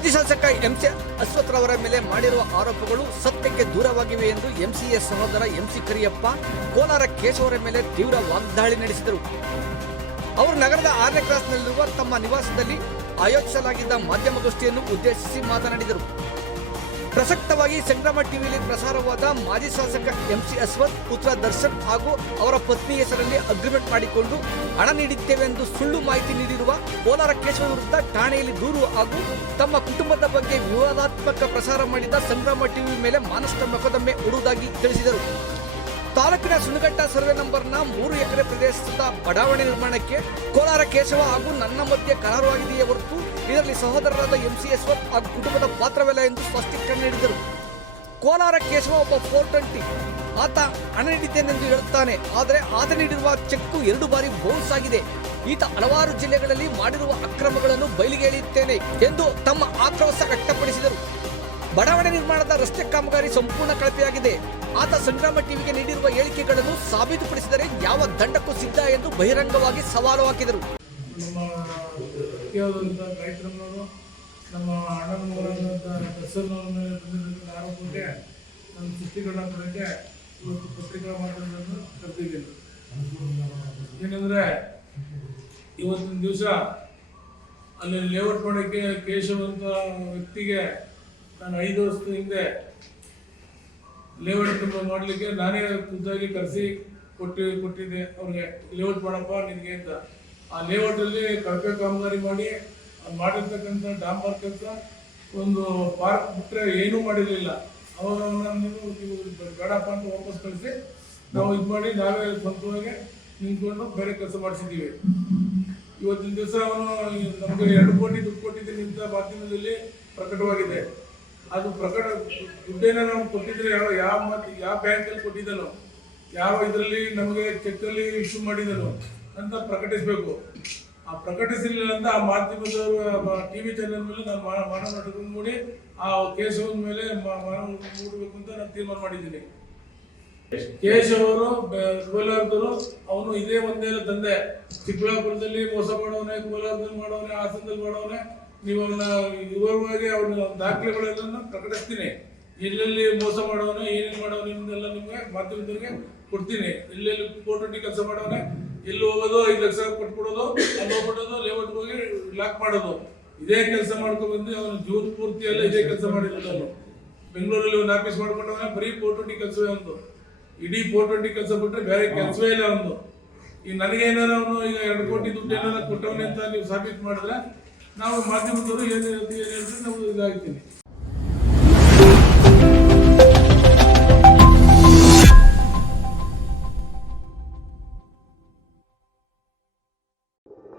ಮಾಜಿ ಎಂಸಿ ಅಶ್ವಥ್ರವರ ಮೇಲೆ ಮಾಡಿರುವ ಆರೋಪಗಳು ಸತ್ಯಕ್ಕೆ ದೂರವಾಗಿವೆ ಎಂದು ಎಂಸಿಎಸ್ ಸಹೋದರ ಎಂಸಿ ಕರಿಯಪ್ಪ ಕೋಲಾರ ಕೇಶವರ ಮೇಲೆ ತೀವ್ರ ವಾಗ್ದಾಳಿ ನಡೆಸಿದರು. ಅವರು ನಗರದ ಆರನೇ ಕ್ರಾಸ್ನಲ್ಲಿರುವ ತಮ್ಮ ನಿವಾಸದಲ್ಲಿ ಆಯೋಜಿಸಲಾಗಿದ್ದ ಮಾಧ್ಯಮಗೋಷ್ಠಿಯನ್ನು ಉದ್ದೇಶಿಸಿ ಮಾತನಾಡಿದರು. ಪ್ರಸಕ್ತವಾಗಿ ಸಂಗ್ರಾಮ ಟಿವಿಯಲ್ಲಿ ಪ್ರಸಾರವಾದ ಮಾಜಿ ಶಾಸಕ ಎಂಸಿ ಅಶ್ವಥ್ ಪುತ್ರ ದರ್ಶನ್ ಹಾಗೂ ಅವರ ಪತ್ನಿ ಹೆಸರಲ್ಲಿ ಅಗ್ರಿಮೆಂಟ್ ಮಾಡಿಕೊಂಡು ಹಣ ನೀಡಿದ್ದೇವೆ ಎಂದು ಸುಳ್ಳು ಮಾಹಿತಿ ನೀಡಿರುವ ಕೋಲಾರ ಕೇಶವ ವಿರುದ್ಧ ಠಾಣೆಯಲ್ಲಿ ದೂರು ಹಾಗೂ ತಮ್ಮ ಕುಟುಂಬದ ಬಗ್ಗೆ ವಿವಾದಾತ್ಮಕ ಪ್ರಸಾರ ಮಾಡಿದ ಸಂಗ್ರಾಮ ಟಿವಿ ಮೇಲೆ ಮಾನಸಿಕ ಮೊಕದ್ದಮೆ ಹೂಡುವುದಾಗಿ ತಿಳಿಸಿದರು. ತಾಲೂಕಿನ ಸುನಗಟ್ಟ ಸರ್ವೆ ನಂಬರ್ನ ಮೂರು ಎಕರೆ ಪ್ರದೇಶದ ಬಡಾವಣೆ ನಿರ್ಮಾಣಕ್ಕೆ ಕೋಲಾರ ಕೇಶವ ಹಾಗೂ ನನ್ನ ಮಧ್ಯೆ ಕರಾರುವಾಗಿದೆಯೇ ಹೊರತು ಇದರಲ್ಲಿ ಸಹೋದರರಾದ ಎಂಸಿ ಯಶ್ವತ್ ಹಾಗೂ ಕುಟುಂಬದ ಪಾತ್ರವಿಲ್ಲ ಎಂದು ಸ್ಪಷ್ಟೀಕರಣ ನೀಡಿದರು. ಕೋಲಾರ ಕೇಶವ ಒಬ್ಬ ಫೋರ್ ಟ್ವೆಂಟಿ ಆತ ಹಣ ನೀಡಿದ್ದೇನೆಂದು ಹೇಳುತ್ತಾನೆ, ಆದರೆ ಆತ ನೀಡಿರುವ ಚೆಕ್ಕು ಎರಡು ಬಾರಿ ಬೌನ್ಸ್ ಆಗಿದೆ. ಈತ ಹಲವಾರು ಜಿಲ್ಲೆಗಳಲ್ಲಿ ಮಾಡಿರುವ ಅಕ್ರಮಗಳನ್ನು ಬಯಲಿಗೆ ಎಳೆಯುತ್ತೇನೆ ಎಂದು ತಮ್ಮ ಆಕ್ರೋಶ ವ್ಯಕ್ತಪಡಿಸಿದರು. ಬಡಾವಣೆ ನಿರ್ಮಾಣದ ರಸ್ತೆ ಕಾಮಗಾರಿ ಸಂಪೂರ್ಣ ಕಳಪೆಯಾಗಿದೆ. ಆತ ಸಂಗ್ರಾಮ ಟಿವಿಗೆ ನೀಡಿರುವ ಹೇಳಿಕೆಗಳನ್ನು ಸಾಬೀತುಪಡಿಸಿದರೆ ಯಾವ ದಂಡಕ್ಕೂ ಸಿದ್ಧ ಎಂದು ಬಹಿರಂಗವಾಗಿ ಸವಾಲು ಹಾಕಿದರು. ನಮ್ಮ ನಮ್ಮ ಪತ್ರಿಕಾ ಏನಂದರೆ, ಇವತ್ತಿನ ದಿವಸ ಅಲ್ಲಿ ಲೇಔಟ್ ಮಾಡೋಕ್ಕೆ ಕೇಶವ್ ಅಂತ ವ್ಯಕ್ತಿಗೆ ನಾನು ಐದು ವರ್ಷದ ಹಿಂದೆ ಲೇಔಟ್ ಮಾಡಲಿಕ್ಕೆ ನಾನೇ ಖುದ್ದಾಗಿ ಕರೆಸಿ ಕೊಟ್ಟು ಕೊಟ್ಟಿದ್ದೆ. ಅವ್ರಿಗೆ ಲೇಔಟ್ ಮಾಡಪ್ಪ ನಿನಗೆ ಅಂತ. ಆ ಲೇಔಟಲ್ಲಿ ಕಳಪೆ ಕಾಮಗಾರಿ ಮಾಡಿ ಮಾಡಿರ್ತಕ್ಕಂಥ ಡಾಂಬರ್ ಕೆಲಸ ಒಂದು ಪಾರ್ಕ್ ಬಿಟ್ಟರೆ ಏನೂ ಮಾಡಿರಲಿಲ್ಲ. ಅವಾಗ ಅವನ್ನ ನೀವು ನೀವು ಬೇಡಪ್ಪ ಅಂತ ವಾಪಸ್ ಕಳಿಸಿ ನಾವು ಇದು ಮಾಡಿ ನಾವೇ ಸ್ವಂತವಾಗಿ ನಿಂತ್ಕೊಂಡು ಬೇರೆ ಕೆಲಸ ಮಾಡಿಸಿದ್ದೀವಿ. ಇವತ್ತಿನ ದಿವಸ ಅವನು ನಮಗೆ ಎರಡು ಕೋಟಿ ದುಡ್ಡು ಕೊಟ್ಟಿದ್ದೀನಿ ಅಂತ ಮಾಧ್ಯಮದಲ್ಲಿ ಪ್ರಕಟವಾಗಿದೆ. ಅದು ಪ್ರಕಟ ದುಡ್ಡೇನ ನಾವು ಕೊಟ್ಟಿದ್ರೆ ಯಾವ ಯಾವ ಮತ್ತು ಯಾವ ಬ್ಯಾಂಕಲ್ಲಿ ಕೊಟ್ಟಿದ್ದನೋ ಯಾವ ಇದರಲ್ಲಿ ನಮಗೆ ಚೆಕ್ಕಲ್ಲಿ ಇಶ್ಯೂ ಮಾಡಿದನೋ ಅಂತ ಪ್ರಕಟಿಸಬೇಕು. ಆ ಪ್ರಕಟಿಸಲಿಲ್ಲ ಅಂತ ಆ ಮಾಧ್ಯಮದವರು ಟಿವಿ ಚಾನೆಲ್ ಮೇಲೆ ನಾನು ಮಾ- ಮಾನವ ನೋಡಿ ಆ ಕೇಶವ ಮೇಲೆ ಮಾನವ ಮೂಡಬೇಕು ಅಂತ ನಾನು ತೀರ್ಮಾನ ಮಾಡಿದ್ದೀನಿ. ಕೇಶವ್ ಅವರು ಕೋಲಾರದವರು, ಅವನು ಇದೇ ಒಂದೇ ತಂದೆ. ಚಿಕ್ಕಬಳ್ಳಾಪುರದಲ್ಲಿ ಮೋಸ ಮಾಡೋನೆ ಕೋಲಾರದಲ್ಲಿ ಮಾಡೋನೆ ಹಾಸನದಲ್ಲಿ ಮಾಡೋನೆ ನೀವು ಅವನ್ನ ವಿವರವಾಗಿ ಅವ್ರನ್ನ ದಾಖಲೆಗಳೆಲ್ಲ ಪ್ರಕಟಿಸ್ತೀನಿ. ಎಲ್ಲೆಲ್ಲಿ ಮೋಸ ಮಾಡೋನು, ಏನೇನು ಮಾಡೋನು ನಿಮ್ದೆಲ್ಲ ನಿಮಗೆ ಮಾಧ್ಯಮದವ್ರಿಗೆ ಕೊಡ್ತೀನಿ. ಎಲ್ಲೆಲ್ಲಿ ಫೋಟೋ ಕೆಲಸ ಮಾಡೋನೆ ಎಲ್ಲಿ ಹೋಗೋದು, ಐದು ಲಕ್ಷ ಕೊಟ್ಬಿಡೋದು, ಅಲ್ಲಿ ಹೋಗ್ಬಿಡೋದು, ಲೇಔಟ್ ಹೋಗಿ ಲಾಕ್ ಮಾಡೋದು. ಇದೇ ಕೆಲಸ ಮಾಡ್ಕೊಂಡು ಅವನು ಜೂನ್ ಪೂರ್ತಿಯಲ್ಲ ಇದೇ ಕೆಲಸ ಮಾಡಿರೋದು ಅವನು. ಬೆಂಗಳೂರಲ್ಲಿ ಒಂದು ಆಫೀಸ್ ಮಾಡ್ಕೊಂಡವನ ಬರೀ ಫೋರ್ ಟ್ವೆಂಟಿ ಕೆಲಸವೇ ಒಂದು ಇಡೀ ಫೋರ್ ಟ್ವೆಂಟಿ ಕೆಲಸ ಬಿಟ್ಟರೆ ಬೇರೆ ಕೆಲಸವೇ ಇಲ್ಲ ಒಂದು ಈಗ ನನಗೆ ಏನಾರ ಅವನು ಈಗ ಎರಡು ಕೋಟಿ ದುಡ್ಡು ಏನಾರ ಕೊಟ್ಟವನೆ ಅಂತ ನೀವು ಸಾಬೀತು ಮಾಡಿದ್ರೆ ನಾವು ಮಾಧ್ಯಮದವರು ಏನು ಏನು ಹೇಳ್ತೀವಿ ನಾವು ಇದಾಗ್ತೀನಿ